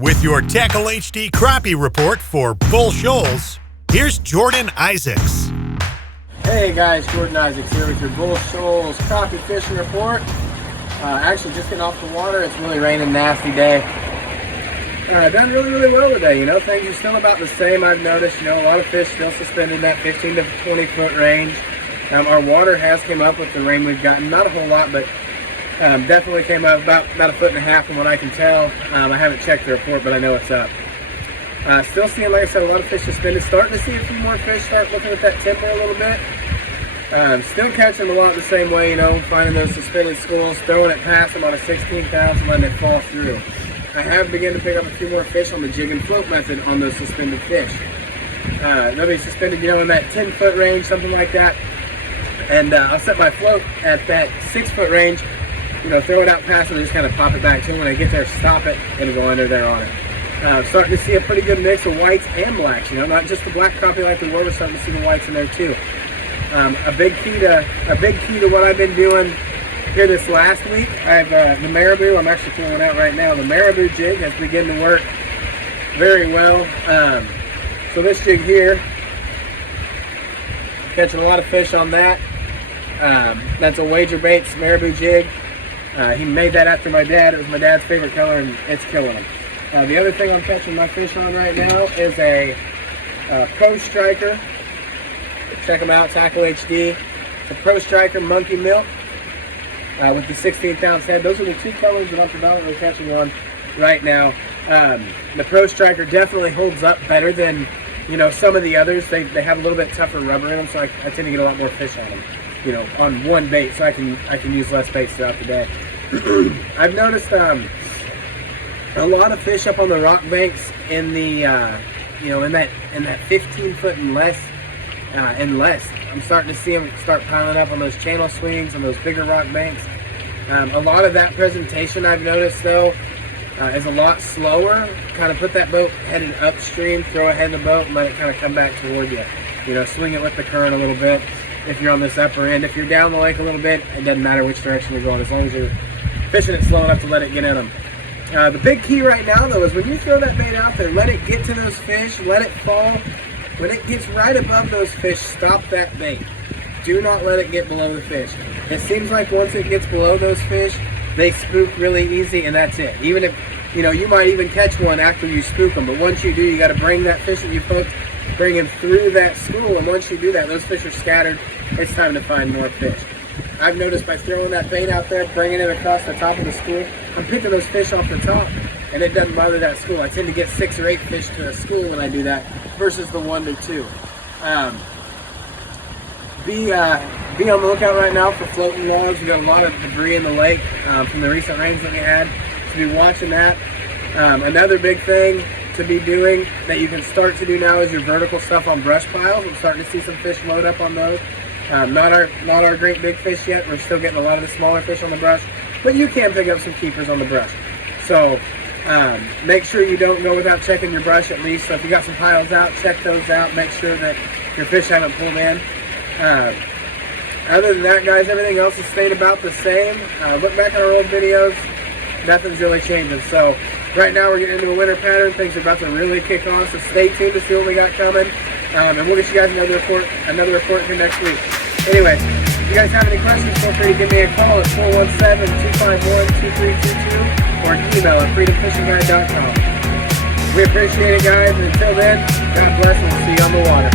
With your Tackle HD Crappie report for Bull Shoals, here's Jordan Isaacs. Hey guys, Jordan Isaacs here with your Bull Shoals Crappie fishing report. Actually just getting off the water. It's really raining, nasty day. Done really well today. Things are still about the same. I've noticed, a lot of fish still suspended in that 15 to 20 foot range. Our water has came up with the rain we've gotten. Not a whole lot, but definitely came up about a foot and a half from what I can tell. I haven't checked the report, but I know it's up. Still seeing, like I said, a lot of fish suspended. Starting to see a few more fish start looking at that timber a little bit. Still catching them a lot the same way, finding those suspended schools, throwing it past them on a 16th ounce and letting it fall through. I have begun to pick up a few more fish on the jig and float method on those suspended fish. They'll be suspended, in that 10-foot range, something like that. And I'll set my float at that 6-foot range, throw it out past them and just kind of pop it back to them. When I get there, stop it, it'll go under there on it. Starting to see a pretty good mix of whites and blacks, not just the black crappie like we were. We're starting to see the whites in there too. A big key to what I've been doing here this last week, I have the marabou. I'm actually pulling it out right now. The marabou jig has begun to work very well. So this jig here, catching a lot of fish on that. That's a wager baits marabou jig. He made that after my dad. It was my dad's favorite color, and it's killing him. The other thing I'm catching my fish on right now is a Pro Striker. Check them out, Tackle HD. It's a Pro Striker Monkey Milk with the 16th ounce head. Those are the two colors that I'm predominantly catching on right now. The Pro Striker definitely holds up better than some of the others. They have a little bit tougher rubber in them, so I tend to get a lot more fish on them. On one bait, so I can use less baits throughout the day. I've noticed a lot of fish up on the rock banks in the in that 15 foot and less. I'm starting to see them start piling up on those channel swings and those bigger rock banks. A lot of that presentation I've noticed though is a lot slower. Kind of put that boat headed upstream, throw it ahead of the boat, and let it kind of come back toward you. Swing it with the current a little bit. If you're on this upper end, if you're down the lake a little bit, it doesn't matter which direction you're going, as long as you're fishing it slow enough to let it get in them. The big key right now though is when you throw that bait out there, let it get to those fish, let it fall. When it gets right above those fish, stop that bait. Do not let it get below the fish. It seems like once it gets below those fish, they spook really easy, and that's it. Even if, you might even catch one after you spook them, but once you do, you got to bring that fish that you've hooked, bring him through that school, and once you do that, those fish are scattered. It's time to find more fish. I've noticed by throwing that bait out there, bringing it across the top of the school, I'm picking those fish off the top, and it doesn't bother that school. I tend to get 6 or 8 fish to a school when I do that, versus the 1 to 2. Be on the lookout right now for floating logs. We got a lot of debris in the lake from the recent rains that we had, so be watching that. Another big thing to be doing that you can start to do now is your vertical stuff on brush piles. I'm starting to see some fish load up on those. Not our great big fish yet. We're still getting a lot of the smaller fish on the brush, but you can pick up some keepers on the brush. So make sure you don't go without checking your brush at least. So if you got some piles out, check those out. Make sure that your fish haven't pulled in. Other than that, guys, everything else has stayed about the same. Look back at our old videos. Nothing's really changing. So right now we're getting into a winter pattern. Things are about to really kick off. So stay tuned to see what we got coming. And we'll get you guys another report here next week. Anyway, if you guys have any questions, feel free to give me a call at 417-251-2322 or an email at freedomfishingguide.com. We appreciate it, guys, and until then, God bless, and we'll see you on the water.